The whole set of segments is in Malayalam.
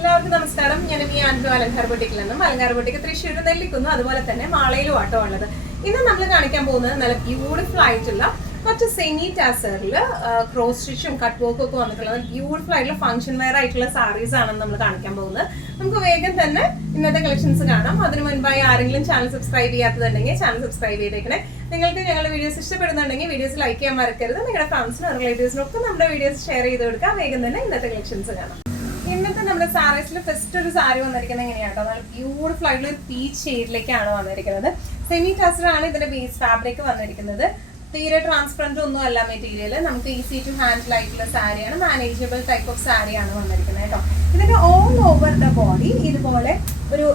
എല്ലാവർക്കും നമസ്കാരം. ഞാൻ ഈ ആൻഡ്രോ അലങ്കാർ ബൊട്ടിക്കിൽ നിന്നും അലങ്കാർ ബൊട്ടിക്ക് തൃശ്ശൂർ നെല്ലിക്കുന്നു, അതുപോലെ തന്നെ മാളയിലും ആട്ടോ ഉള്ളത്. ഇന്ന് നമ്മൾ കാണിക്കാൻ പോകുന്നത് നല്ല ബ്യൂട്ടിഫുൾ ആയിട്ടുള്ള കുറച്ച് സെമി ടാസറിൽ ക്രോസ് സ്റ്റിച്ചും കട്ട് വർക്കും ഒക്കെ വന്നിട്ടുള്ള ബ്യൂട്ടിഫുൾ ആയിട്ടുള്ള ഫംഗ്ഷൻ വെയർ ആയിട്ടുള്ള സാരീസ് ആണ് നമ്മൾ കാണിക്കാൻ പോകുന്നത്. നമുക്ക് വേഗം തന്നെ ഇന്നത്തെ കളക്ഷൻസ് കാണാം. അതിന് മുൻപായി ആരെങ്കിലും ചാനൽ സബ്സ്ക്രൈബ് ചെയ്യാത്തതുണ്ടെങ്കിൽ ചാനൽ സബ്സ്ക്രൈബ് ചെയ്തേക്കണേ. നിങ്ങൾക്ക് ഞങ്ങളുടെ വീഡിയോസ് ഇഷ്ടപ്പെടുന്നുണ്ടെങ്കിൽ വീഡിയോസ് ലൈക്ക് ചെയ്യാൻ മറക്കരുത്. നിങ്ങളുടെ ഫ്രണ്ട്സിനും റിലേറ്റീവ്സിനും ഒക്കെ നമ്മുടെ വീഡിയോസ് ഷെയർ ചെയ്ത് കൊടുക്കുക. വേഗം തന്നെ ഇന്നത്തെ കളക്ഷൻസ് കാണാം. ഇന്നത്തെ നമ്മുടെ സാരീസിൽ ഫസ്റ്റ് ഒരു സാരി വന്നിരിക്കുന്നത് എങ്ങനെയാട്ടോ, നല്ല ബ്യൂട്ടിഫുൾ ആയിട്ടുള്ള ഒരു പീച്ച് ഷെയ്ഡിലേക്കാണ് വന്നിരിക്കുന്നത്. സെമി ടസർ ആണ് ഇതിന്റെ ബേസ് ഫാബ്രിക് വന്നിരിക്കുന്നത്. തീരെ ട്രാൻസ്പെറന്റ് ഒന്നും അല്ല മെറ്റീരിയൽ. നമുക്ക് ഈസി ടു ഹാൻഡിൽ ആയിട്ടുള്ള സാരിയാണ്, മാനേജബിൾ ടൈപ്പ് ഓഫ് സാരിയാണ് വന്നിരിക്കുന്നത് കേട്ടോ. ഇതിന്റെ ഓൾ ഓവർ ദ ബോഡി ഇതുപോലെ ഒരു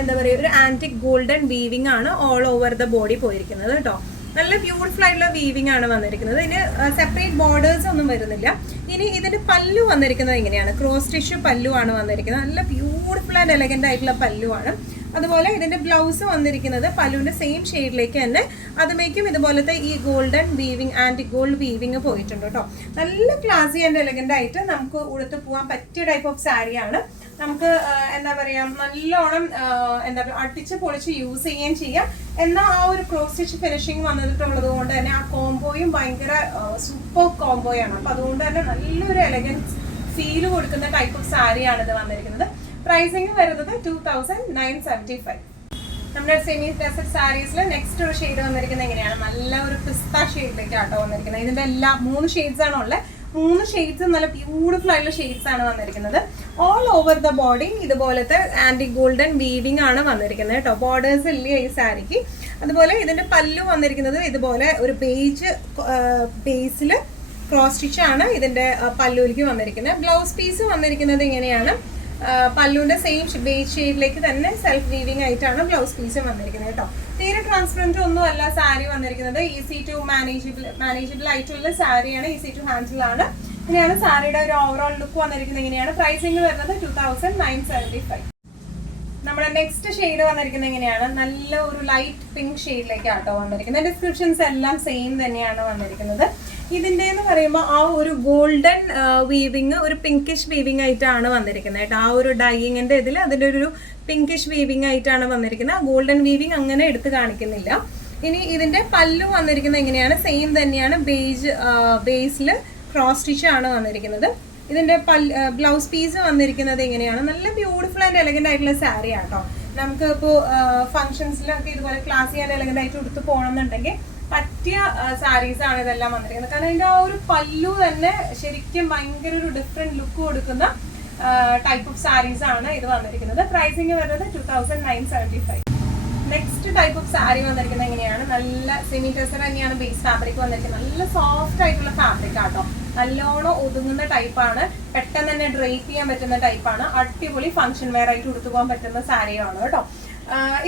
എന്താ പറയുക, ഒരു ആന്റിക് ഗോൾഡൻ വീവിംഗ് ആണ് ഓൾ ഓവർ ദ ബോഡി പോയിരിക്കുന്നത് കേട്ടോ. നല്ല ബ്യൂട്ടിഫുൾ ആയിട്ടുള്ള വീവിംഗ് ആണ് വന്നിരിക്കുന്നത്. ഇതിന് സെപ്പറേറ്റ് ബോർഡേഴ്സ് ഒന്നും വരുന്നില്ല. ഇനി ഇതിന്റെ പല്ലു വന്നിരിക്കുന്നത് എങ്ങനെയാണ്, ക്രോസ് സ്റ്റിച്ച് പല്ലു ആണ് വന്നിരിക്കുന്നത്. നല്ല ബ്യൂട്ടിഫുൾ ആൻഡ് എലഗന്റ് ആയിട്ടുള്ള പല്ലു ആണ്. അതുപോലെ ഇതിന്റെ ബ്ലൗസ് വന്നിരിക്കുന്നത് പല്ലുവിന്റെ സെയിം ഷെയ്ഡിലേക്ക് തന്നെ അതുമേക്കും ഇതുപോലത്തെ ഈ golden weaving antique gold weaving പോയിട്ടുണ്ട് കേട്ടോ. നല്ല ക്ലാസി ആൻഡ് എലഗന്റ് ആയിട്ട് നമുക്ക് ഉടുത്ത് പോകാൻ പറ്റിയ ടൈപ്പ് ഓഫ് സാരിയാണ്. നമുക്ക് എന്താ പറയാ, നല്ലോണം എന്താ പറയുക, അടിച്ച് പൊളിച്ച് യൂസ് ചെയ്യുകയും ചെയ്യാം. എന്നാൽ ആ ഒരു ക്രോസ് സ്റ്റിച്ച് ഫിനിഷിങ് വന്നിട്ടുള്ളത് കൊണ്ട് തന്നെ ആ കോംബോയും ഭയങ്കര സൂപ്പർ കോംബോയാണ്. അപ്പൊ അതുകൊണ്ട് തന്നെ നല്ലൊരു എലഗൻസ് ഫീല് കൊടുക്കുന്ന ടൈപ്പ് ഓഫ് സാരിയാണ് ഇത് വന്നിരിക്കുന്നത്. പ്രൈസിങ് വരുന്നത് 2975. നമ്മുടെ സെമി ടസർ സാരീസിൽ നെക്സ്റ്റ് ഒരു ഷെയ്ഡ് വന്നിരിക്കുന്നത് എങ്ങനെയാണ്, നല്ല ഒരു പിസ്ത ഷെയ്ഡിലേക്കാട്ടോ വന്നിരിക്കുന്നത്. ഇതിന്റെ എല്ലാ 3 ഷെയ്ഡ്സ് ആണുള്ളത്. 3 ഷെയ്ഡ്സ് നല്ല ബ്യൂട്ടിഫുൾ ആയിട്ടുള്ള ഷെയ്ഡ്സ് ആണ് വന്നിരിക്കുന്നത്. ഓൾ ഓവർ ദ ബോഡി ഇതുപോലത്തെ ആന്റിക് ഗോൾഡൻ വീവിംഗ് ആണ് വന്നിരിക്കുന്നത് കേട്ടോ. ബോർഡേഴ്സ് ഇല്ല ഈ സാരിക്ക്. അതുപോലെ ഇതിന്റെ പല്ലു വന്നിരിക്കുന്നത് ഇതുപോലെ ഒരു ബേസിൽ ക്രോസ് സ്റ്റിച്ച് ആണ് ഇതിന്റെ പല്ലുവിലേക്ക് വന്നിരിക്കുന്നത്. ബ്ലൗസ് പീസ് വന്നിരിക്കുന്നത് ഇങ്ങനെയാണ്. പല്ലുവിന്റെ സെയിം ബേസ് ഷെയ്ഡിലേക്ക് തന്നെ സെൽഫ് വീവിംഗ് ആയിട്ടാണ് ബ്ലൗസ് പീസ് വന്നിരിക്കുന്നത് കേട്ടോ. തീരെ ട്രാൻസ്പെറന്റ് ഒന്നും അല്ല സാരി വന്നിരിക്കുന്നത്. ഈസി ടു മാനേജബിൾ ആയിട്ടുള്ള സാരിയാണ്, ഈസി ടു ഹാൻഡിൽ ആണ്. ഇങ്ങനെയാണ് സാരിയുടെ ഒരു ഓവറോൾ ലുക്ക് വന്നിരിക്കുന്നത്. എങ്ങനെയാണ് പ്രൈസിങ് വരുന്നത് 2975. നമ്മുടെ നെക്സ്റ്റ് ഷെയ്ഡ് വന്നിരിക്കുന്നത് എങ്ങനെയാണ്, നല്ല ഒരു ലൈറ്റ് പിങ്ക് ഷെയ്ഡിലേക്കാട്ടോ വന്നിരിക്കുന്നത്. ഡിസ്ക്രിപ്ഷൻസ് എല്ലാം സെയിം തന്നെയാണ് വന്നിരിക്കുന്നത്. ഇതിന്റെ എന്ന് പറയുമ്പോൾ ആ ഒരു ഗോൾഡൻ വീവിങ് ഒരു പിങ്കിഷ് വീവിംഗ് ആയിട്ടാണ് വന്നിരിക്കുന്നത് കേട്ടോ. ആ ഒരു ഡൈയിങ്ങിന്റെ ഇതിൽ അതിന്റെ ഒരു പിങ്കിഷ് വീവിംഗ് ആയിട്ടാണ് വന്നിരിക്കുന്നത്. ആ ഗോൾഡൻ വീവിംഗ് അങ്ങനെ എടുത്ത് കാണിക്കുന്നില്ല. ഇനി ഇതിന്റെ പല്ലു വന്നിരിക്കുന്നത് എങ്ങനെയാണ്, സെയിം തന്നെയാണ്. ബേസിൽ ക്രോസ് സ്റ്റിച്ച് ആണ് വന്നിരിക്കുന്നത്. ഇതിന്റെ ബ്ലൗസ് പീസ് വന്നിരിക്കുന്നത് എങ്ങനെയാണ്, നല്ല ബ്യൂട്ടിഫുൾ ആൻഡ് എലഗന്റ് ആയിട്ടുള്ള സാരി ആട്ടോ. നമുക്ക് ഇപ്പോൾ ഫംഗ്ഷൻസിലൊക്കെ ഇതുപോലെ ക്ലാസി ആൻഡ് എലഗന്റ് ആയിട്ട് എടുത്ത് പോകണമെന്നുണ്ടെങ്കിൽ പറ്റിയ സാരീസ് ആണ് ഇതെല്ലാം വന്നിരിക്കുന്നത്. കാരണം ഇതിന്റെ ആ ഒരു പല്ലു തന്നെ ശരിക്കും ഭയങ്കര ഒരു ഡിഫറെന്റ് ലുക്ക് കൊടുക്കുന്ന ടൈപ്പ് ഓഫ് സാരീസ് ആണ് ഇത് വന്നിരിക്കുന്നത്. പ്രൈസിങ് വരുന്നത് 2975. നെക്സ്റ്റ് ടൈപ്പ് ഓഫ് സാരി വന്നിരിക്കുന്നത് എങ്ങനെയാണ്, നല്ല സെമി ടസർ തന്നെയാണ് ബേസ് ഫാബ്രിക് വന്നിരിക്കുന്നത്. നല്ല സോഫ്റ്റ് ആയിട്ടുള്ള ഫാബ്രിക് ആട്ടോ. നല്ലോണം ഒതുങ്ങുന്ന ടൈപ്പാണ്, പെട്ടെന്ന് തന്നെ ഡ്രൈപ്പ് ചെയ്യാൻ പറ്റുന്ന ടൈപ്പാണ്. അടിപൊളി ഫംഗ്ഷൻ വെയർ ആയിട്ട് ഉടുത്തു പോകാൻ പറ്റുന്ന സാരിയാണ് കേട്ടോ.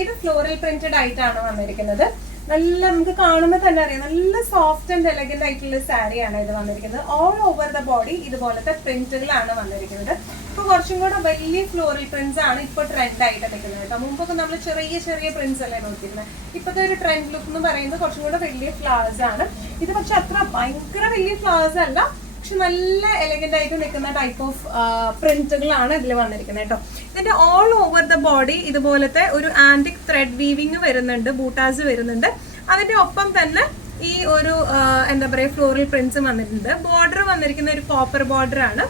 ഇത് ഫ്ലോറൽ പ്രിന്റഡ് ആയിട്ടാണ് വന്നിരിക്കുന്നത്. നല്ല നമുക്ക് കാണുമ്പോൾ തന്നെ അറിയാം, നല്ല സോഫ്റ്റ് ആൻഡ് എലഗന്റ് ആയിട്ടുള്ള സാരിയാണ് ഇത് വന്നിരിക്കുന്നത്. ഓൾ ഓവർ ദ ബോഡി ഇതുപോലത്തെ പ്രിന്റുകളാണ് വന്നിരിക്കുന്നത്. ഇപ്പൊ കുറച്ചും കൂടെ വലിയ ഫ്ലോറൽ പ്രിന്റ്സ് ആണ് ഇപ്പൊ ട്രെൻഡ് ആയിട്ട് നിൽക്കുന്നത് കേട്ടോ. മുമ്പൊക്കെ നമ്മൾ ചെറിയ ചെറിയ പ്രിന്റ്സ് അല്ലേ നോക്കിയിരുന്നത്. ഇപ്പോഴത്തെ ഒരു ട്രെൻഡ് ലുക്ക് എന്ന് പറയുന്നത് കുറച്ചും കൂടെ വലിയ ഫ്ലവേഴ്സ് ആണ്. ഇത് പക്ഷെ അത്ര ഭയങ്കര വലിയ ഫ്ലവേഴ്സ് അല്ല, പക്ഷെ നല്ല എലഗന്റ് ആയിട്ട് നിൽക്കുന്ന ടൈപ്പ് ഓഫ് പ്രിന്റുകളാണ് ഇതിൽ വന്നിരിക്കുന്നത് കേട്ടോ. ഇതിന്റെ ഓൾ ഓവർ ദ ബോഡി ഇതുപോലത്തെ ഒരു ആന്റിക് ത്രെഡ് വീവിംഗ് വരുന്നുണ്ട്, ബൂട്ടാസ് വരുന്നുണ്ട്. അതിന്റെ ഒപ്പം തന്നെ ഈ ഒരു എന്താ പറയുക, ഫ്ലോറൽ പ്രിന്റ്സ് വന്നിട്ടുണ്ട്. ബോർഡർ വന്നിരിക്കുന്ന ഒരു കോപ്പർ ബോർഡർ ആണ്.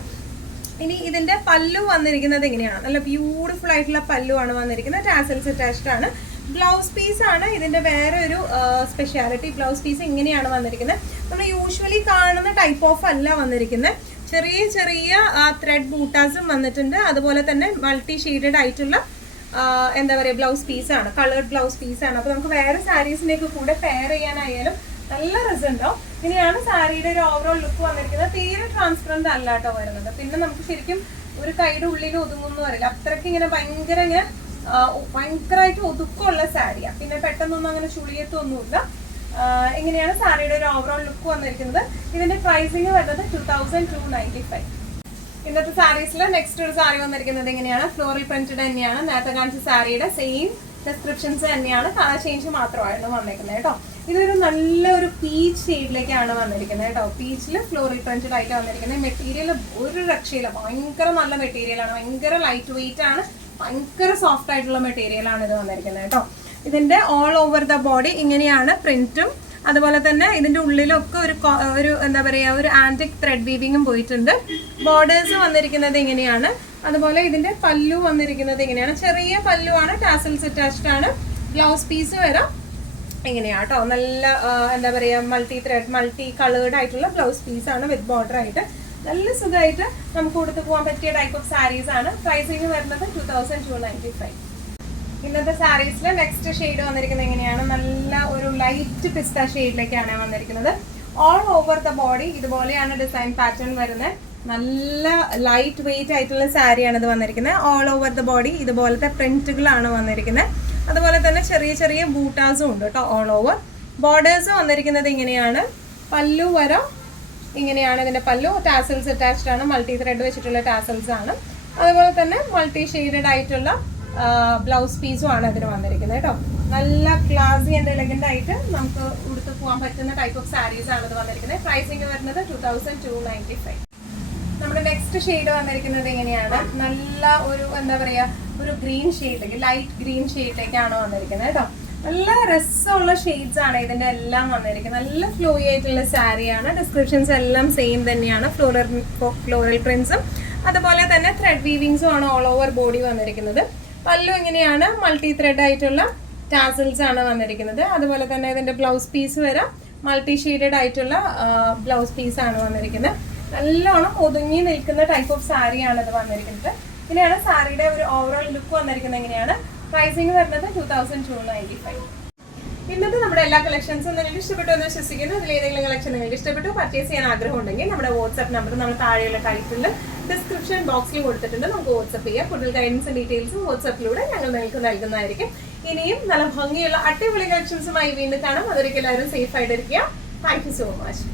ഇനി ഇതിന്റെ പല്ലു വന്നിരിക്കുന്നത് എങ്ങനെയാണ്, നല്ല ബ്യൂട്ടിഫുൾ ആയിട്ടുള്ള പല്ലു ആണ് വന്നിരിക്കുന്നത്. ടാസൽസ് അറ്റാച്ച്ഡ് ആണ്. ബ്ലൗസ് പീസ് ആണ് ഇതിന്റെ വേറെ ഒരു സ്പെഷ്യാലിറ്റി. ബ്ലൗസ് പീസ് ഇങ്ങനെയാണ് വന്നിരിക്കുന്നത്. നമ്മൾ യൂഷ്വലി കാണുന്ന ടൈപ്പ് ഓഫ് അല്ല വന്നിരിക്കുന്നത്. ചെറിയ ചെറിയ ത്രെഡ് ബൂട്ടാസും വന്നിട്ടുണ്ട്. അതുപോലെ തന്നെ മൾട്ടി ഷെയ്ഡഡ് ആയിട്ടുള്ള എന്താ പറയുക, ബ്ലൗസ് പീസാണ്, കളേർഡ് ബ്ലൗസ് പീസാണ്. അപ്പൊ നമുക്ക് വേറെ സാരീസിനൊക്കെ കൂടെ പെയർ ചെയ്യാനായാലും നല്ല റിസൾട്ടുണ്ടാവും. ഇങ്ങനെയാണ് സാരിയുടെ ഒരു ഓവറോൾ ലുക്ക് വന്നിരിക്കുന്നത്. തീരെ ട്രാൻസ്പെറന്റ് അല്ല കേട്ടോ വരുന്നത്. പിന്നെ നമുക്ക് ശരിക്കും ഒരു കൈയുടെ ഉള്ളിൽ ഒതുങ്ങുമെന്ന് പറയില്ല, അത്രയ്ക്ക് ഇങ്ങനെ ഭയങ്കരമായിട്ട് ഒതുക്കമുള്ള സാരിയാണ്. പിന്നെ പെട്ടെന്നൊന്നും അങ്ങനെ ചുളിയത്തൊന്നുമില്ല. ഇങ്ങനെയാണ് സാരിയുടെ ഒരു ഓവറോൾ ലുക്ക് വന്നിരിക്കുന്നത്. ഇതിന്റെ പ്രൈസിങ് വരുന്നത് 2295. ഇന്നത്തെ സാരീസിൽ നെക്സ്റ്റ് ഒരു സാരി വന്നിരിക്കുന്നത് എങ്ങനെയാണ്, ഫ്ലോറൽ പ്രിന്റഡ് തന്നെയാണ്. നേരത്തെ കാണിച്ച സാരിയുടെ സെയിം ഡിസ്ക്രിപ്ഷൻസ് തന്നെയാണ്, കളർ ചേഞ്ച് മാത്രമാണ് വന്നിരിക്കുന്നത് കേട്ടോ. ഇതൊരു നല്ലൊരു പീച്ച് ഷെയ്ഡിലേക്കാണ് വന്നിരിക്കുന്നത് കേട്ടോ. പീച്ചിൽ ഫ്ലോറൽ പ്രിന്റഡ് ആയിട്ട് വന്നിരിക്കുന്നത്. മെറ്റീരിയൽ ഒരു രക്ഷയില്ല, ഭയങ്കര നല്ല മെറ്റീരിയലാണ്, ഭയങ്കര ലൈറ്റ് വെയിറ്റ് ആണ്, ഭയങ്കര സോഫ്റ്റ് ആയിട്ടുള്ള മെറ്റീരിയലാണ് ഇത് വന്നിരിക്കുന്നത് കേട്ടോ. ഇതിന്റെ ഓൾ ഓവർ ദ ബോഡി ഇങ്ങനെയാണ് പ്രിന്റും, അതുപോലെ തന്നെ ഇതിന്റെ ഉള്ളിലൊക്കെ ഒരു എന്താ പറയുക ഒരു ആന്റിക് ത്രെഡ് വീവിങ്ങും പോയിട്ടുണ്ട്. ബോർഡേഴ്സ് വന്നിരിക്കുന്നത് ഇങ്ങനെയാണ്. അതുപോലെ ഇതിന്റെ പല്ലു വന്നിരിക്കുന്നത് ഇങ്ങനെയാണ്, ചെറിയ പല്ലുവാണ്, ടാസൽസ് അറ്റാച്ച്ഡ് ആണ്. ബ്ലൗസ് പീസ് വരാം ഇങ്ങനെയാണ് കേട്ടോ. നല്ല എന്താ പറയുക മൾട്ടി കളേർഡ് ആയിട്ടുള്ള ബ്ലൗസ് പീസാണ് വിത്ത് ബോർഡർ ആയിട്ട്. നല്ല സുഖമായിട്ട് നമുക്ക് കൊടുത്തു പോകാൻ പറ്റിയ ടൈപ്പ് ഓഫ് സാരീസ് ആണ്. പ്രൈസിങ് വരുന്നത് 2295. ഇന്നത്തെ സാരീസിൽ നെക്സ്റ്റ് ഷെയ്ഡ് വന്നിരിക്കുന്നത് എങ്ങനെയാണ്, നല്ല ഒരു ലൈറ്റ് പിസ്ത ഷെയ്ഡിലേക്കാണ് വന്നിരിക്കുന്നത്. ഓൾ ഓവർ ദ ബോഡി ഇതുപോലെയാണ് ഡിസൈൻ പാറ്റേൺ വരുന്നത്. നല്ല ലൈറ്റ് വെയിറ്റ് ആയിട്ടുള്ള സാരിയാണ് ഇത് വന്നിരിക്കുന്നത്. ഓൾ ഓവർ ദ ബോഡി ഇതുപോലത്തെ പ്രിന്റുകളാണ് വന്നിരിക്കുന്നത്. അതുപോലെ തന്നെ ചെറിയ ചെറിയ ബൂട്ടാസും ഉണ്ട് കേട്ടോ. ഓൾ ഓവർ ബോർഡേഴ്സ് വന്നിരിക്കുന്നത് ഇങ്ങനെയാണ്. പല്ലു വര ഇങ്ങനെയാണ് ഇതിന്റെ പല്ലു, ടാസൽസ് അറ്റാച്ച്ഡ് ആണ്, മൾട്ടി ത്രെഡ് വെച്ചിട്ടുള്ള ടാസൽസ് ആണ്. അതുപോലെ തന്നെ മൾട്ടി ഷെയ്ഡഡ് ആയിട്ടുള്ള ബ്ലൗസ് പീസും ആണ് ഇതിന് വന്നിരിക്കുന്നത് കേട്ടോ. നല്ല ക്ലാസി ആൻഡ് എലഗന്റ് ആയിട്ട് നമുക്ക് ഉടുത്ത് പോകാൻ പറ്റുന്ന ടൈപ്പ് ഓഫ് സാരീസ് ആണ് ഇത് വന്നിരിക്കുന്നത്. പ്രൈസിങ് വരുന്നത് 2295. നമ്മുടെ നെക്സ്റ്റ് ഷെയ്ഡ് വന്നിരിക്കുന്നത് എങ്ങനെയാണ്, നല്ല ഒരു എന്താ പറയാ ഒരു ഗ്രീൻ ഷെയ്ഡിലേക്ക്, ലൈറ്റ് ഗ്രീൻ ഷെയ്ഡിലേക്കാണ് വന്നിരിക്കുന്നത് കേട്ടോ. നല്ല രസമുള്ള ഷെയ്ഡ്സ് ആണ് ഇതിന്റെ എല്ലാം വന്നിരിക്കുന്നത്. നല്ല ഫ്ലോയി ആയിട്ടുള്ള സാരിയാണ്. ഡിസ്ക്രിപ്ഷൻസ് എല്ലാം സെയിം തന്നെയാണ്. ഫ്ലോറൽ പ്രിന്റ്സും അതുപോലെ തന്നെ ത്രെഡ് വീവിങ്സും ആണ് ഓൾ ഓവർ ബോഡി വന്നിരിക്കുന്നത്. പല്ലു ഇങ്ങനെയാണ്, മൾട്ടി ത്രെഡ് ആയിട്ടുള്ള ടാസൽസ് ആണ് വന്നിരിക്കുന്നത്. അതുപോലെ തന്നെ ഇതിന്റെ ബ്ലൗസ് പീസ് വരെ മൾട്ടി ഷെയ്ഡഡ് ആയിട്ടുള്ള ബ്ലൗസ് പീസ് ആണ് വന്നിരിക്കുന്നത്. നല്ലോണം ഒതുങ്ങി നിൽക്കുന്ന ടൈപ്പ് ഓഫ് സാരിയാണ് ഇത് വന്നിരിക്കുന്നത്. ഇങ്ങനെയാണ് സാരിയുടെ ഒരു ഓവറോൾ ലുക്ക് വന്നിരിക്കുന്നത്. എങ്ങനെയാണ് പ്രൈസിങ് വരുന്നത് 2295. ഇന്നത്തെ നമ്മുടെ എല്ലാ കളക്ഷൻസും നിങ്ങൾക്ക് ഇഷ്ടപ്പെട്ടു എന്ന് വിശ്വസിക്കുന്നു. ഇതിൽ ഏതെങ്കിലും കളക്ഷൻ നിങ്ങൾക്ക് ഇഷ്ടപ്പെട്ടു പർച്ചേസ് ചെയ്യാൻ ആഗ്രഹം ഉണ്ടെങ്കിൽ നമ്മുടെ വാട്സ്ആപ്പ് നമ്പർ നമ്മൾ താഴെയുള്ള ടൈറ്റിൽ ഡിസ്ക്രിപ്ഷൻ ബോക്സിൽ കൊടുത്തിട്ടുണ്ട്. നമുക്ക് വാട്സ്ആപ്പ് ചെയ്യാം. കൂടുതൽ ഗൈഡൻസും ഡീറ്റെയിൽസും വാട്സ്ആപ്പിലൂടെ ഞങ്ങൾ നിങ്ങൾക്ക് നൽകുന്നതായിരിക്കും. ഇനിയും നല്ല ഭംഗിയുള്ള അടിപൊളി കളക്ഷൻസുമായി വീണ്ടും കാണാം. അതൊരിക്കലും എല്ലാവരും സേഫ് ആയിട്ടിരിക്കുക. Thank you so much.